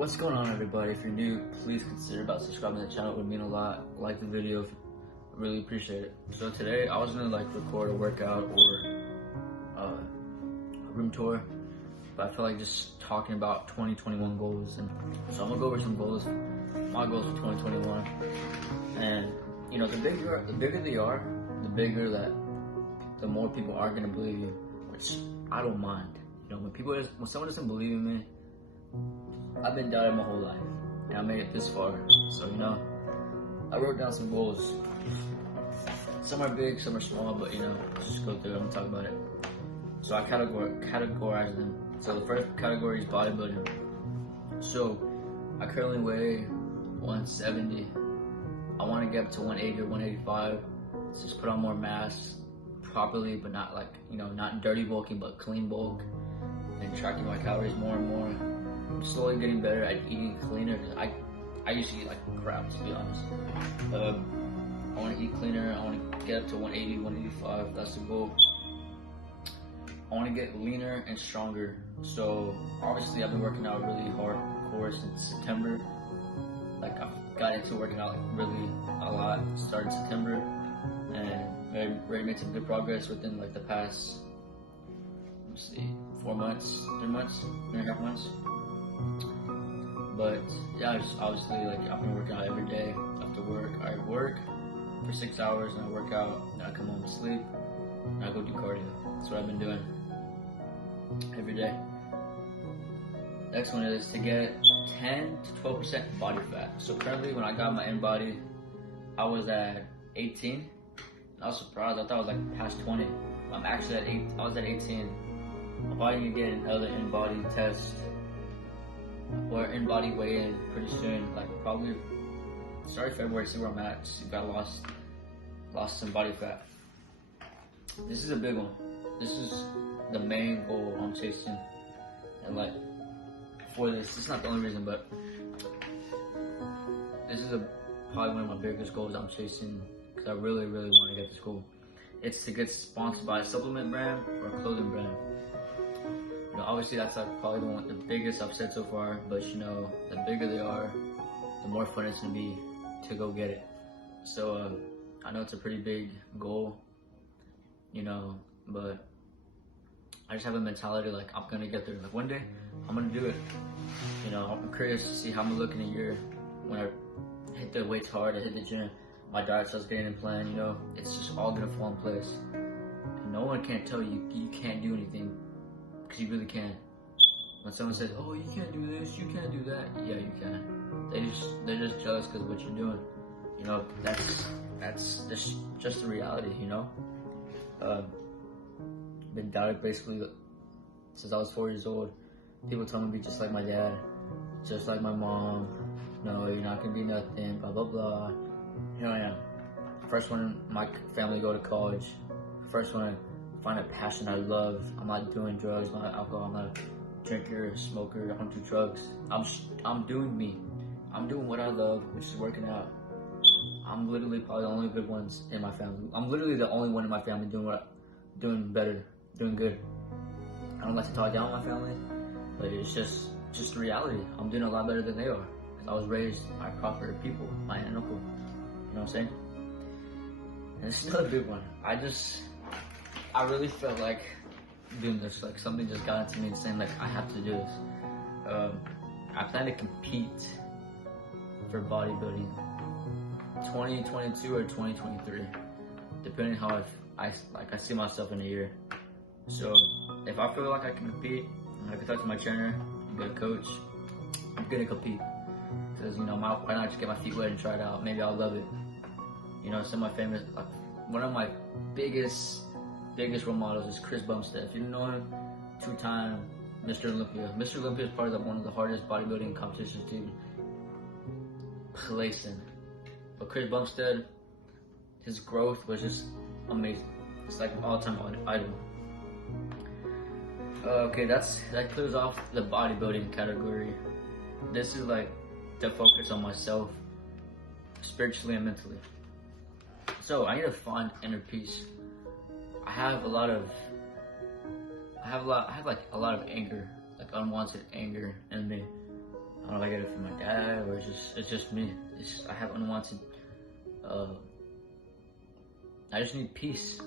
What's going on, everybody? If you're new, please consider about subscribing to the channel. It would mean a lot. Like the video, I really appreciate it. So today I was gonna record a workout or a room tour, but I feel like just talking about 2021 goals, and so I'm gonna go over some goals, my goals for 2021. And you know, the bigger they are, the more people are gonna believe you, which I don't mind. You know, when someone doesn't believe in me, I've been doubting my whole life, and I made it this far. So, you know, I wrote down some goals. Some are big, some are small, but, you know, let's just go through it and talk about it. So I categorize them. So the first category is bodybuilding. So I currently weigh 170. I want to get up to 180 or 185. So just put on more mass properly, but not not dirty bulking, but clean bulk, and tracking my calories more and more. I'm slowly getting better at eating cleaner, because I used to eat like crap, to be honest. I want to eat cleaner. I want to get up to 180, 185. That's the goal. I want to get leaner and stronger. So obviously I've been working out really hardcore since September. Like I've got into working out really a lot starting September, and already made some good progress within like the past, 4 months, 3.5 months. But yeah, just obviously I've been working out every day after work. I work for 6 hours and I work out, then I come home and sleep, and I go do cardio. That's what I've been doing every day. Next one is to get 10 to 12% body fat. So currently, when I got my in-body, I was at 18. And I was surprised. I thought I was like past 20. I'm actually at 8. I was at 18. I'm probably gonna get another in-body test or in-body weigh-in pretty soon. Like probably start February. See where I'm at. See if I lost some body fat. This is a big one. This is the main goal I'm chasing, and for this, it's not the only reason, but this is probably one of my biggest goals I'm chasing, because I really want to get this goal. It's to get sponsored by a supplement brand or a clothing brand. You know, obviously that's probably the biggest I've said so far, but you know, the bigger they are, the more fun it's gonna be to go get it. So I know it's a pretty big goal, you know, but I just have a mentality like I'm gonna get there. Like one day, I'm gonna do it. You know, I'm curious to see how I'm gonna look in a year when I hit the weights hard, I hit the gym, my diet starts getting in plan. You know, it's just all gonna fall in place. And no one can tell you you can't do anything, because you really can. When someone says, "Oh, you can't do this, you can't do that," yeah, you can. They're just jealous because of what you're doing. You know, that's just the reality. You know. Been doubted basically since I was 4 years old. People tell me to be just like my dad, just like my mom. No, you're not gonna be nothing, blah blah blah. Here I am, first one in my family to go to college, first one to find a passion I love. I'm not doing drugs, not alcohol, I'm not a drinker, smoker, I don't do drugs. I'm doing me. I'm doing what I love, which is working out. I'm literally probably the only good ones in my family. I'm literally the only one in my family doing better, doing good. I don't like to talk down on my family, but it's just the reality. I'm doing a lot better than they are, because I was raised by proper people, my aunt and uncle. You know what I'm saying? And it's still a big one. I really felt like doing this. Like something just got into me and saying like I have to do this. I plan to compete for bodybuilding 2022 or 2023, depending how I see myself in a year. So if I feel like I can compete, I can talk to my trainer, get a coach, I'm gonna compete. Because you know, why not just get my feet wet and try it out? Maybe I'll love it. You know, some of my famous, one of my biggest role models is Chris Bumstead. If you know him, 2-time Mr. Olympia. Mr. Olympia is probably one of the hardest bodybuilding competitions to place in. But Chris Bumstead, his growth was just amazing. It's like an all-time idol. Okay, that clears off the bodybuilding category. This is like to focus on myself, spiritually and mentally. So I need to find inner peace. I have a lot of anger, like unwanted anger in me. I don't know if I get it from my dad or it's just me. I have unwanted. I just need peace.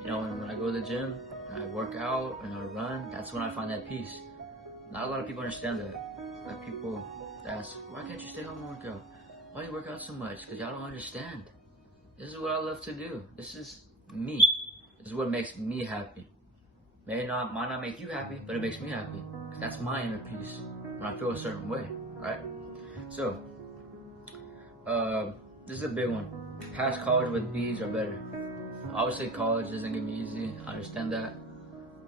You know, and when I go to the gym and I work out and I run, that's when I find that peace. Not a lot of people understand that. Like people ask, why can't you stay home and work out? Why do you work out so much? Because y'all don't understand. This is what I love to do. This is me. This is what makes me happy. Might not make you happy, but it makes me happy. Because that's my inner peace when I feel a certain way, right? So, this is a big one. Pass college with B's are better. Obviously, college isn't gonna be easy. I understand that.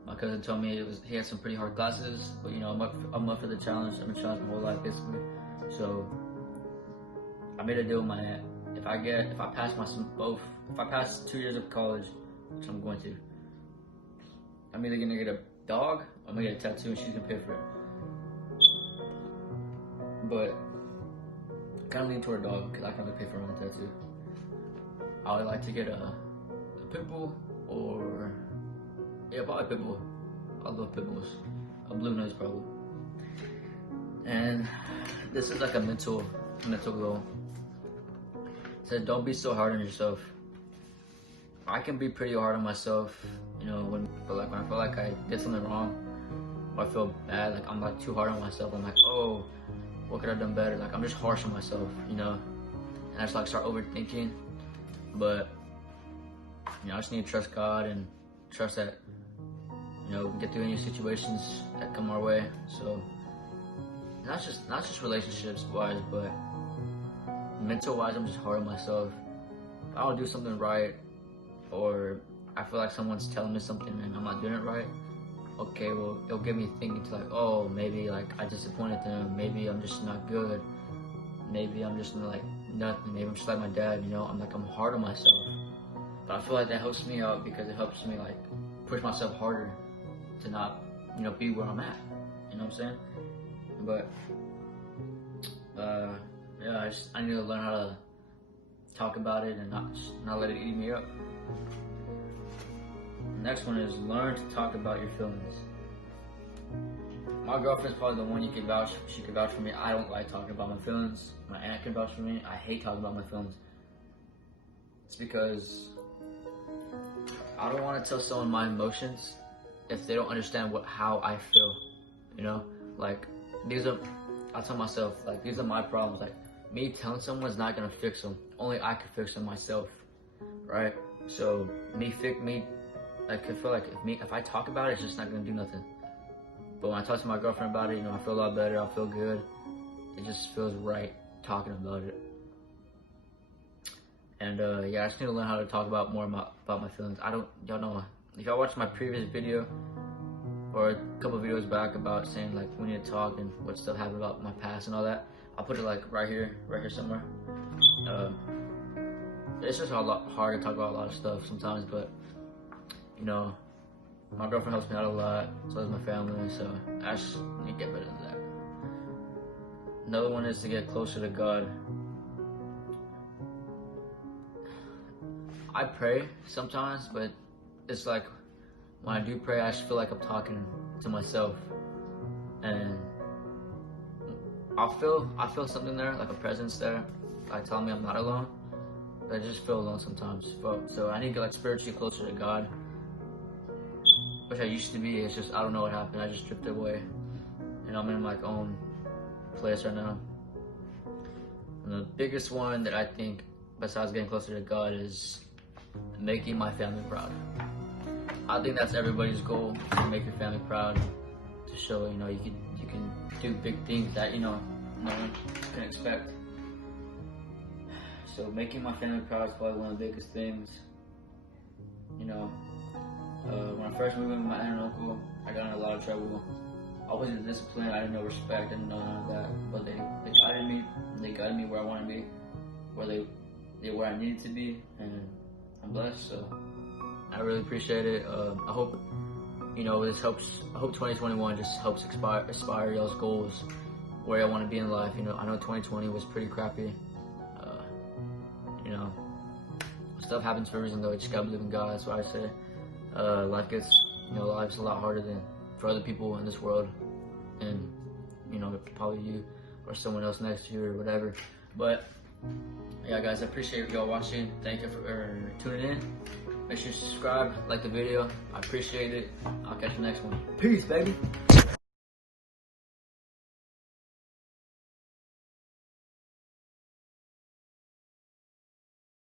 My cousin told me he had some pretty hard classes, but you know, I'm up for the challenge. I've been challenged my whole life basically. So I made a deal with my aunt. If I pass 2 years of college, which I'm going to, I'm either gonna get a dog or I'm gonna get a tattoo and she's gonna pay for it. But I kind of lean toward a dog because I can only pay for my own tattoo. I would like to get a pit bull or probably pit bull. I love pit bulls. A blue nose probably. And this is like a mental goal. It says don't be so hard on yourself. I can be pretty hard on myself, you know, when I feel like I did something wrong, or I feel bad, like I'm like too hard on myself. I'm like, oh, what could I have done better? Like I'm just harsh on myself, you know. And I just like start overthinking. But you know, I just need to trust God and trust that, you know, we can get through any situations that come our way. So not just relationships wise, but mental wise, I'm just hard on myself. If I don't do something right, or I feel like someone's telling me something and I'm not doing it right, okay, well, it'll get me thinking to like, oh, maybe like I disappointed them, maybe I'm just not good, maybe I'm just like nothing, maybe I'm just like my dad, you know. I'm hard on myself. But I feel like that helps me out because it helps me like push myself harder to not, you know, be where I'm at. You know what I'm saying? But yeah, I need to learn how to talk about it and not let it eat me up. The next one is learn to talk about your feelings. My girlfriend's probably the one you can vouch. She can vouch for me. I don't like talking about my feelings. My aunt can vouch for me. I hate talking about my feelings. It's because I don't want to tell someone my emotions if they don't understand how I feel. You know, like I tell myself, like, these are my problems. Like, me telling someone's not gonna fix them. Only I can fix them myself, right? So like, I feel like if I talk about it, it's just not gonna do nothing. But when I talk to my girlfriend about it, you know, I feel a lot better. I feel good. It just feels right talking about it. And yeah, I just need to learn how to talk about my feelings. Y'all know, if y'all watched my previous video or a couple videos back about saying like we need to talk and what stuff happened about my past and all that, I'll put it like right here somewhere. It's just a lot hard to talk about a lot of stuff sometimes, but you know, my girlfriend helps me out a lot, so does my family, so I just need to get better than that. Another one is to get closer to God. I pray sometimes, but it's like when I do pray, I just feel like I'm talking to myself, and I feel something there, like a presence there, like telling me I'm not alone. But I just feel alone sometimes. So I need to get like spiritually closer to God, which I used to be. It's just I don't know what happened. I just drifted away, and I'm in my own place right now. And the biggest one that I think, besides getting closer to God, is making my family proud. I think that's everybody's goal, to make your family proud, to show, you know, you can do big things that, you know, no one can expect. So making my family proud is probably one of the biggest things. You know, when I first moved in with my aunt and uncle, I got in a lot of trouble. I wasn't disciplined, I didn't know respect, I didn't know none of that. But they guided me where I wanted to be, where I needed to be, and I'm blessed, so I really appreciate it. I hope, you know, this helps. I hope 2021 just helps inspire y'all's goals, where y'all want to be in life. You know, I know 2020 was pretty crappy. You know, stuff happens for a reason though. You just gotta believe in God. That's what I say. Life's a lot harder than for other people in this world, and you know, probably you. or someone else next to you or whatever. But yeah, guys, I appreciate y'all watching. Thank you for tuning in. Make sure you subscribe, like the video. I appreciate it. I'll catch you next one. Peace, baby.